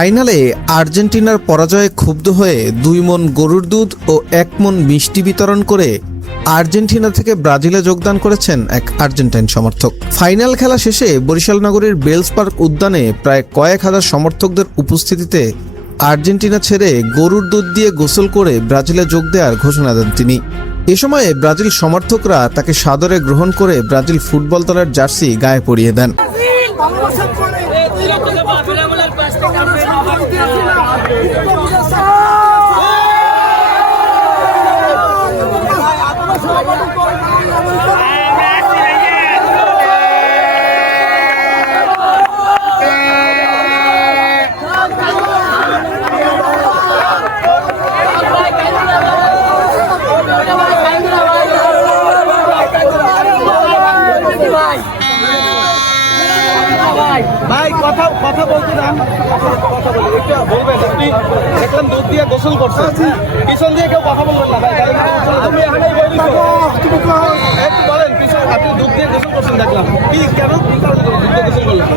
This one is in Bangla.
ফাইনালে আর্জেন্টিনার পরাজয়ে ক্ষুব্ধ হয়ে 2 মণ গরুর দুধ ও 1 মণ মিষ্টি বিতরণ করে আর্জেন্টিনা থেকে ব্রাজিলে যোগদান করেছেন এক আর্জেন্টাইন সমর্থক। ফাইনাল খেলা শেষে বরিশাল নগরীর বেলস পার্ক উদ্যানে প্রায় কয়েক হাজার সমর্থকদের উপস্থিতিতে আর্জেন্টিনা ছেড়ে গরুর দুধ দিয়ে গোসল করে ব্রাজিলে যোগ দেওয়ার ঘোষণা দেন তিনি। এ সময়ে ব্রাজিল সমর্থকরা তাকে সাদরে গ্রহণ করে ব্রাজিল ফুটবল দলের জার্সি গায়ে পরিয়ে দেন। ভাই কথা বলছিলাম, কথা বলি একটু বলবেন। আপনি দেখলাম দুধ দিয়ে গোসল করছেন, পিছন দিয়ে কেউ কথা বলবেন না ভাই। তুমি এখানেই একটু বলেন, পিছন আপনি দুধ দিয়ে গোসল করছেন দেখলাম, কি কেন দুধ দিয়ে গোসল করলেন?